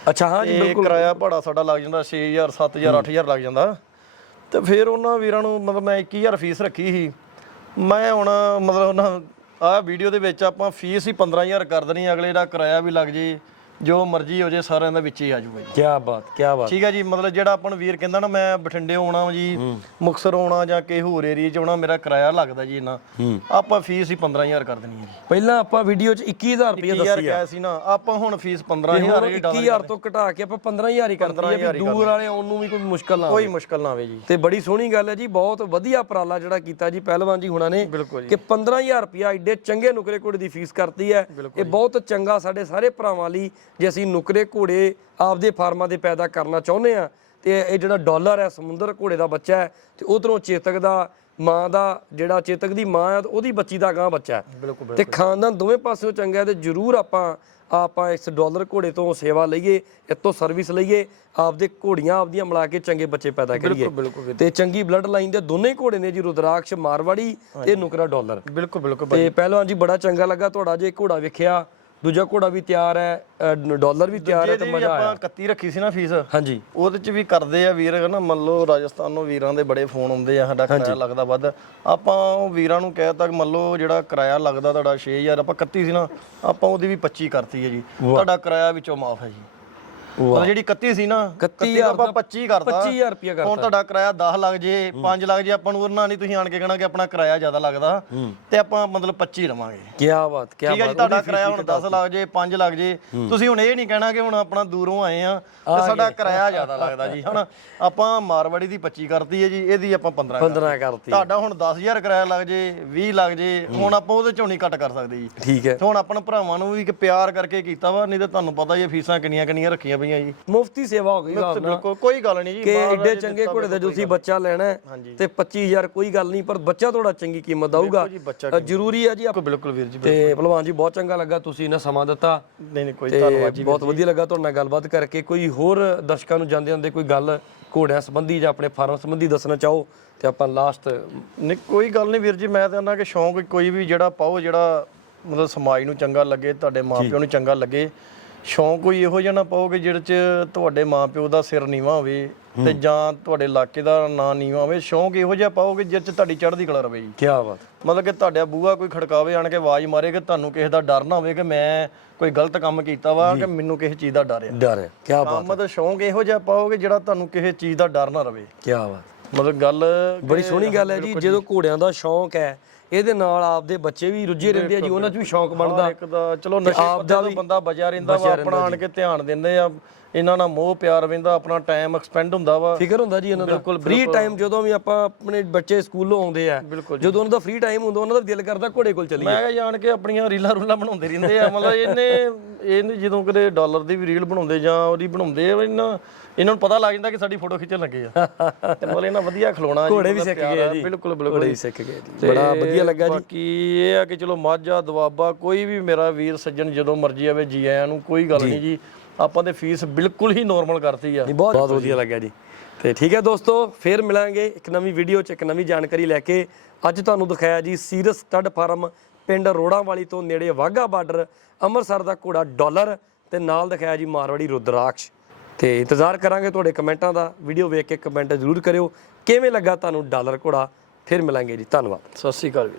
ਅੱਛਾ ਹਾਂ ਜੀ ਇਹ ਕਿਰਾਇਆ ਭਾੜਾ ਸਾਡਾ ਲੱਗ ਜਾਂਦਾ 6000 7000 8000 ਲੱਗ ਜਾਂਦਾ। ਤੇ ਫਿਰ ਉਹਨਾਂ ਵੀਰਾਂ ਨੂੰ ਮਤਲਬ ਮੈਂ 21000 ਫੀਸ ਰੱਖੀ ਸੀ। ਮੈਂ ਹੁਣ ਮਤਲਬ ਉਹਨਾਂ ਆਹ ਵੀਡੀਓ ਦੇ ਵਿੱਚ ਆਪਾਂ ਫੀਸ ਹੀ 15000 ਕਰ ਦੇਣੀ, ਅਗਲੇ ਦਾ ਕਿਰਾਇਆ ਵੀ ਲੱਗ ਜੇ। ਜੋ ਮਰਜ਼ੀ ਹੋ ਜੇ ਸਾਰਿਆਂ ਦਾ ਵਿੱਚ ਹੀ ਆ ਜਾਊਗਾ ਜੀ। ਕੀ ਬਾਤ ਕੀ ਬਾਤ। ਠੀਕ ਹੈ ਜੀ ਮਤਲਬ ਜਿਹੜਾ ਆਪਾਂ ਨੂੰ ਵੀਰ ਕਹਿੰਦਾ ਨਾ ਮੈਂ ਬਠਿੰਡੇ ਆਉਣਾ ਜੀ ਮੁਕਸਰ ਆਉਣਾ ਜਾਂ ਕਿਸੇ ਹੋਰ ਏਰੀਏ 'ਚ ਆਉਣਾ ਮੇਰਾ ਕਿਰਾਇਆ ਲੱਗਦਾ ਜੀ ਇੰਨਾ। ਆਪਾਂ ਫੀਸ ਹੀ 15000 ਕਰ ਦੇਣੀ ਹੈ ਜੀ। ਪਹਿਲਾਂ ਆਪਾਂ ਵੀਡੀਓ 'ਚ 21000 ਰੁਪਏ 20000 ਦੱਸੀ ਆ ਕਿਹਾ ਸੀ ਨਾ ਆਪਾਂ ਹੁਣ ਫੀਸ 15000 ਹੀ ਡਾਲਰ 21000 ਤੋਂ ਘਟਾ ਕੇ ਆਪਾਂ 15000 ਹੀ ਕਰਦੀ ਹੈ ਵੀ ਦੂਰ ਵਾਲੇ ਆਉਣ ਨੂੰ ਵੀ ਕੋਈ ਮੁਸ਼ਕਲ ਨਾ ਕੋਈ ਮੁਸ਼ਕਲ ਨਾ ਆਵੇ ਜੀ। ਤੇ ਬੜੀ ਸੋਹਣੀ ਗੱਲ ਹੈ ਜੀ ਬਹੁਤ ਵਧੀਆ ਉਪਰਾਲਾ ਜਿਹੜਾ ਕੀਤਾ ਜੀ ਪਹਿਲਵਾਨ ਜੀ ਹੁਣਾਂ ਨੇ ਕਿ 15000 ਰੁਪਿਆ ਐਡੇ ਚੰਗੇ ਨੁਕਰੇ ਘੋੜੇ ਦੀ ਫੀਸ ਕਰਤੀ ਹੈ। ਇਹ ਬਹੁਤ ਚੰਗਾ ਸਾਡੇ ਸਾਰੇ ਭਰਾਵਾਂ ਲਈ ਜੇ ਅਸੀਂ ਨੁਕਰੇ ਘੋੜੇ ਆਪਦੇ ਫਾਰਮਾਂ ਦੇ ਪੈਦਾ ਕਰਨਾ ਚਾਹੁੰਦੇ ਆ ਤੇ ਇਹ ਜਿਹੜਾ ਡਾਲਰ ਹੈ ਸਮੁੰਦਰ ਘੋੜੇ ਦਾ ਬੱਚਾ ਹੈ ਤੇ ਉਧਰੋਂ ਚੇਤਕ ਦਾ ਮਾਂ ਦਾ ਜਿਹੜਾ ਚੇਤਕ ਦੀ ਮਾਂ ਹੈ ਉਹਦੀ ਬੱਚੀ ਦਾ ਗਾਂ ਬੱਚਾ ਹੈ। ਤੇ ਖਾਨਦਾਨ ਦੋਵੇਂ ਪਾਸਿਓਂ ਚੰਗਾ ਹੈ ਤੇ ਜਰੂਰ ਆਪਾਂ ਆਪਾਂ ਇਸ ਡਾਲਰ ਘੋੜੇ ਤੋਂ ਸੇਵਾ ਲਈਏ ਇਤੋਂ ਸਰਵਿਸ ਲਈਏ ਆਪਦੇ ਘੋੜੀਆਂ ਆਪਦੀਆਂ ਮਿਲਾ ਕੇ ਚੰਗੇ ਬੱਚੇ ਪੈਦਾ ਕਰੀਏ। ਤੇ ਚੰਗੀ ਬਲੱਡ ਲਾਈਨ ਦੇ ਦੋਨੇ ਘੋੜੇ ਨੇ ਜੀ ਰੁਦਰਾਕਸ਼ ਮਾਰਵਾੜੀ ਤੇ ਨੁਕਰਾ ਡਾਲਰ। ਬਿਲਕੁਲ ਬਿਲਕੁਲ ਤੇ ਪਹਿਲਵਾਨ ਜੀ ਬੜਾ ਚੰਗਾ ਲੱਗਾ ਤੁਹਾਡਾ ਜੇ ਘੋੜਾ ਵੇਖਿਆ। ਦੂਜਾ ਘੋੜਾ ਵੀ ਤਿਆਰ ਹੈ ਡਾਲਰ ਵੀ ਤਿਆਰ ਹੈ ਤੇ ਮਜ਼ਾ ਆਇਆ। ਆਪਾਂ 31 ਰੱਖੀ ਸੀ ਨਾ ਫੀਸ ਹਾਂਜੀ। ਉਹਦੇ ਚ ਵੀ ਕਰਦੇ ਆ ਵੀਰ ਨਾ ਮੰਨ ਲਓ ਰਾਜਸਥਾਨੋਂ ਵੀਰਾਂ ਦੇ ਬੜੇ ਫੋਨ ਆਉਂਦੇ ਆ ਸਾਡਾ ਕਿਰਾਇਆ ਲੱਗਦਾ ਵੱਧ। ਆਪਾਂ ਉਹ ਵੀਰਾਂ ਨੂੰ ਕਹਿ ਤਾ ਮੰਨ ਲਓ ਜਿਹੜਾ ਕਿਰਾਇਆ ਲੱਗਦਾ ਤੁਹਾਡਾ 6000 ਆਪਾਂ 31 ਸੀ ਨਾ ਆਪਾਂ ਉਹਦੀ ਵੀ 25 ਕਰਤੀ ਹੈ ਜੀ। ਤੁਹਾਡਾ ਕਿਰਾਇਆ ਵਿੱਚੋਂ ਮਾਫ ਹੈ ਜੀ। ਮਤਲਬ ਜਿਹੜੀ 31 ਸੀ ਨਾ 31 ਦਾ ਆਪਾਂ 25 ਕਰਤਾ। 25000 ਰੁਪਇਆ ਕਰਤਾ। ਹੁਣ ਤੁਹਾਡਾ ਕਿਰਾਇਆ 10 ਲੱਗ ਜੇ 5 ਲੱਗ ਜੇ ਆਪਾਂ ਨੂੰ ਉਹਨਾਂ ਨਹੀਂ ਤੁਸੀਂ ਆਣ ਕੇ ਕਹਿਣਾ ਕਿ ਆਪਣਾ ਕਿਰਾਇਆ ਜ਼ਿਆਦਾ ਲੱਗਦਾ। ਤੇ ਆਪਾਂ ਮਤਲਬ 25 ਰਵਾਂਗੇ। ਕੀ ਬਾਤ ਕੀ ਠੀਕ ਹੈ ਜੀ ਤੁਹਾਡਾ ਕਿਰਾਇਆ ਹੁਣ 10 ਲੱਗ ਜੇ 5 ਲੱਗ ਜੇ। ਤੁਸੀਂ ਹੁਣ ਇਹ ਨਹੀਂ ਕਹਿਣਾ ਕਿ ਹੁਣ ਆਪਣਾ ਦੂਰੋਂ ਆਏ ਆ ਤੇ ਸਾਡਾ ਕਿਰਾਇਆ ਜ਼ਿਆਦਾ ਲੱਗਦਾ ਜੀ ਹਨਾ? ਆਪਾਂ ਮਾਰਵਾੜੀ ਦੀ 25 ਕਰਤੀ ਹੈ ਜੀ ਇਹਦੀ ਆਪਾਂ 15 ਕਰਤੀ। 15 ਕਰਤੀ। ਤੁਹਾਡਾ ਹੁਣ 10000 ਕਿਰਾਇਆ ਲੱਗ ਜੇ 20 ਲੱਗ ਜੇ ਹੁਣ ਆਪਾਂ ਉਹਦੇ ਚੋਂ ਨਹੀਂ ਘੱਟ ਕਰ ਸਕਦੇ ਜੀ। ਠੀਕ ਹੈ। ਹੁਣ ਆਪਣ ਭਰਾਵਾਂ ਨੂੰ ਵੀ ਇੱਕ ਪਿਆਰ ਕਰਕੇ ਕੀਤਾ ਵਾ ਨਹੀਂ ਤੇ ਤੁਹਾਨੂੰ ਪਤਾ ਹੀ ਹੈ ਫੀਸਾਂ ਕਿੰਨੀਆਂ ਕਿੰਨੀਆਂ ਰੱਖੀਆਂ ਪਈਆਂ ਜੀ। ਮੁਫਤੀ ਸੇਵਾ ਹੋ ਗਈ ਤੇ ਸਾਹਿਬ ਨਾਲ। ਬਿਲਕੁਲ ਕੋਈ ਗੱਲ ਨਹੀਂ ਜੀ ਕਿ ਐਡੇ ਚੰਗੇ ਘੋੜੇ ਦਾ ਜੋ ਤੁਸੀਂ ਬੱਚਾ ਲੈਣਾ। ਤੇ 25000 ਕੋਈ ਗੱਲ ਨਹੀਂ ਪਰ ਬੱਚਾ ਤੁਹਾਡਾ ਚੰਗੀ ਕੀਮਤ ਦਊਗਾ ਜ਼ਰੂਰੀ ਹੈ ਜੀ ਆਪ- ਬਿਲਕੁਲ ਵੀਰ ਜੀ ਤੇ ਭਲਵਾਨ ਜੀ ਬਹੁਤ ਚੰਗਾ ਲੱਗਾ ਤੁਸੀਂ ਇਹਨਾਂ ਸਮਾਂ ਦਿੱਤਾ। ਨਹੀਂ ਨਹੀਂ ਕੋਈ ਧੰਨਵਾਦ ਜੀ ਬਹੁਤ ਵਧੀਆ ਲੱਗਾ ਤੁਹਾਡੇ ਨਾਲ ਗੱਲਬਾਤ ਕਰਕੇ। ਕੋਈ ਹੋਰ ਦਰਸ਼ਕਾਂ ਨੂੰ ਜਾਂਦੇ ਹੁੰਦੇ ਕੋਈ ਗੱਲ ਘੋੜਿਆਂ ਸੰਬੰਧੀ ਜਾਂ ਆਪਣੇ ਫਾਰਮ ਸੰਬੰਧੀ ਦੱਸਣਾ ਚਾਹੋ ਤੇ ਆਪਾਂ ਲਾਸਟ ਨਹੀਂ ਕੋਈ ਗੱਲ ਨਹੀਂ ਵੀਰ ਜੀ ਮੈਂ ਤਾਂ ਨਾ ਕਿ ਸ਼ੌਂਕ ਕੋਈ ਵੀ ਜਿਹੜਾ ਪਾਓ ਜਿਹੜਾ ਮਤਲਬ ਸਮਾਜ ਨੂੰ ਚੰਗਾ ਲੱਗੇ ਤੁਹਾਡੇ ਮਾਪਿਓ ਨੂੰ ਚੰਗਾ ਲੱਗੇ। ਸ਼ੌਂਕ ਕੋਈ ਇਹੋ ਜਿਹਾ ਨਾ ਪਾਓ ਕਿ ਜਿਹੜੇ ਚ ਤੁਹਾਡੇ ਮਾਪਿਓ ਦਾ ਸਿਰ ਨੀਵਾ ਹੋਵੇ ਤੇ ਜਾਂ ਤੁਹਾਡੇ ਇਲਾਕੇ ਦਾ ਨਾਂ ਨੀਵਾ ਹੋਵੇ ਸ਼ੌਂਕ ਇਹੋ ਜਿਹਾ ਪਾਓ ਕਿ ਜਿਹਦੇ ਚ ਤੁਹਾਡੀ ਚੜ੍ਹਦੀ ਕਲਾ ਰਵੇ ਜੀ। ਕੀ ਬਾਤ। ਮਤਲਬ ਕਿ ਤੁਹਾਡਾ ਬੂਆ ਕੋਈ ਖੜਕਾਵੇ ਆਣ ਕੇ ਆਵਾਜ਼ ਮਾਰੇ ਕਿ ਤੁਹਾਨੂੰ ਕਿਸੇ ਦਾ ਡਰ ਨਾ ਹੋਵੇ ਕਿ ਮੈਂ ਕੋਈ ਗਲਤ ਕੰਮ ਕੀਤਾ ਵਾ ਕਿ ਮੈਨੂੰ ਕਿਸੇ ਚੀਜ਼ ਦਾ ਡਰ ਆ। ਡਰ ਹੈ ਕੀ ਬਾਤ ਕੰਮ ਦਾ ਸ਼ੌਂਕ ਇਹੋ ਜਿਹਾ ਪਾਓ ਕਿ ਜਿਹੜਾ ਤੁਹਾਨੂੰ ਕਿਸੇ ਚੀਜ਼ ਦਾ ਡਰ ਨਾ ਰਵੇ। ਕੀ ਬਾਤ। ਮਤਲਬ ਗੱਲ ਬੜੀ ਸੋਹਣੀ ਗੱਲ ਹੈ ਜੀ ਜਦੋਂ ਘੋੜਿਆਂ ਦਾ ਸ਼ੌਂਕ ਹੈ ਇਹਦੇ ਨਾਲ ਆਪਦੇ ਬੱਚੇ ਵੀ ਰੁੱਝੇ ਰਹਿੰਦੇ ਆ ਜੀ ਉਹਨਾਂ 'ਚ ਵੀ ਸ਼ੌਂਕ ਬਣਦਾ। ਇੱਕ ਦਾ ਚਲੋ ਨਸ਼ੇ ਪੱਤੇ ਤੋਂ ਬੰਦਾ ਬਚਿਆ ਰਹਿੰਦਾ ਵਾ ਆਪਣਾ ਆਣ ਕੇ ਧਿਆਨ ਦਿੰਦੇ ਆ ਇਹਨਾਂ ਨਾਲ ਮੋਹ ਪਿਆਰ ਰਹਿੰਦਾ ਆਪਣਾ ਟਾਈਮ ਐਕਸਪੈਂਡ ਹੁੰਦਾ ਵਾ। ਫਿਕਰ ਹੁੰਦਾ ਜੀ ਇਹਨਾਂ ਦਾ। ਬਿਲਕੁਲ, ਫ੍ਰੀ ਟਾਈਮ ਜਦੋਂ ਵੀ ਆਪਾਂ ਆਪਣੇ ਬੱਚੇ ਸਕੂਲੋਂ ਆਉਂਦੇ ਆ ਜਦੋਂ ਉਹਨਾਂ ਦਾ ਫ੍ਰੀ ਟਾਈਮ ਹੁੰਦਾ ਉਹਨਾਂ ਦਾ ਦਿਲ ਕਰਦਾ ਘੋੜੇ ਕੋਲ ਚੱਲੀਏ। ਮੈਂ ਜਾਣ ਕੇ ਆਪਣੀਆਂ ਰੀਲਾਂ ਰੂਲਾਂ ਬਣਾਉਂਦੇ ਰਹਿੰਦੇ ਆ ਮਤਲਬ ਇਹਨੇ ਇਹਨੇ ਜਦੋਂ ਕਦੇ ਡਾਲਰ ਦੀ ਵੀ ਰੀਲ ਬਣਾਉਂਦੇ ਜਾਂ ਉਹਦੀ ਬਣਾਉਂਦੇ ਆ ਇਹਨਾਂ ਇਹਨਾਂ ਨੂੰ ਪਤਾ ਲੱਗ ਜਾਂਦਾ ਕਿ ਸਾਡੀ ਫੋਟੋ ਖਿੱਚਣ ਲੱਗੇ ਆ। ਤੇ ਮਤਲਬ ਇਹਨਾਂ ਵਧੀਆ ਖਲੋਣਾ ਜੀ ਘੋੜੇ ਵੀ ਸਿੱਖ ਗਏ ਜੀ। ਬਿਲਕੁਲ ਬਿਲਕੁਲ ਘੋੜੇ ਵੀ ਸਿੱਖ ਗਏ ਜੀ। ਬੜਾ ਵਧੀਆ ਲੱਗਾ ਜੀ। ਬਾਕੀ ਇਹ ਆ ਕਿ ਚਲੋ ਮਾਝਾ ਦਵਾਬਾ ਕੋਈ ਵੀ ਮੇਰਾ ਵੀਰ ਸੱਜਣ ਜਦੋਂ ਮਰਜ਼ੀ ਆਵੇ ਜੀ ਆਇਆਂ ਨੂੰ ਕੋਈ ਗੱਲ ਨਹੀਂ ਜੀ। ਆਪਾਂ ਤੇ ਫੀਸ ਬਿਲਕੁਲ ਹੀ ਨੋਰਮਲ ਕਰਤੀ ਆ। ਬਹੁਤ ਵਧੀਆ ਲੱਗਿਆ ਜੀ। ਤੇ ਠੀਕ ਹੈ ਦੋਸਤੋ ਫੇਰ ਮਿਲਾਂਗੇ ਇੱਕ ਨਵੀਂ ਵੀਡੀਓ 'ਚ ਇੱਕ ਨਵੀਂ ਜਾਣਕਾਰੀ ਲੈ ਕੇ। ਅੱਜ ਤੁਹਾਨੂੰ ਦਿਖਾਇਆ ਜੀ ਸੀਰਸ ਸਟੱਡ ਫਾਰਮ ਪਿੰਡ ਰੋੜਾਂ ਵਾਲੀ ਤੋਂ ਨੇੜੇ ਵਾਗਾ ਬਾਰਡਰ ਅੰਮ੍ਰਿਤਸਰ ਦਾ ਘੋੜਾ ਡਾਲਰ ਤੇ ਨਾਲ ਦਿਖਾਇਆ ਜੀ ਮਾਰਵਾੜੀ ਰੁਦਰਾਕਸ਼। ਤੇ ਇੰਤਜ਼ਾਰ ਕਰਾਂਗੇ ਤੁਹਾਡੇ ਕਮੈਂਟਾਂ ਦਾ। ਵੀਡੀਓ ਵੇਖ ਕੇ ਕਮੈਂਟ ਜ਼ਰੂਰ ਕਰਿਓ। ਕਿਵੇਂ ਲੱਗਾ ਤੁਹਾਨੂੰ ਡਾਲਰ ਘੋੜਾ? ਫਿਰ ਮਿਲਾਂਗੇ ਜੀ। ਧੰਨਵਾਦ। ਸਤਿ ਸ਼੍ਰੀ ਅਕਾਲ ਜੀ।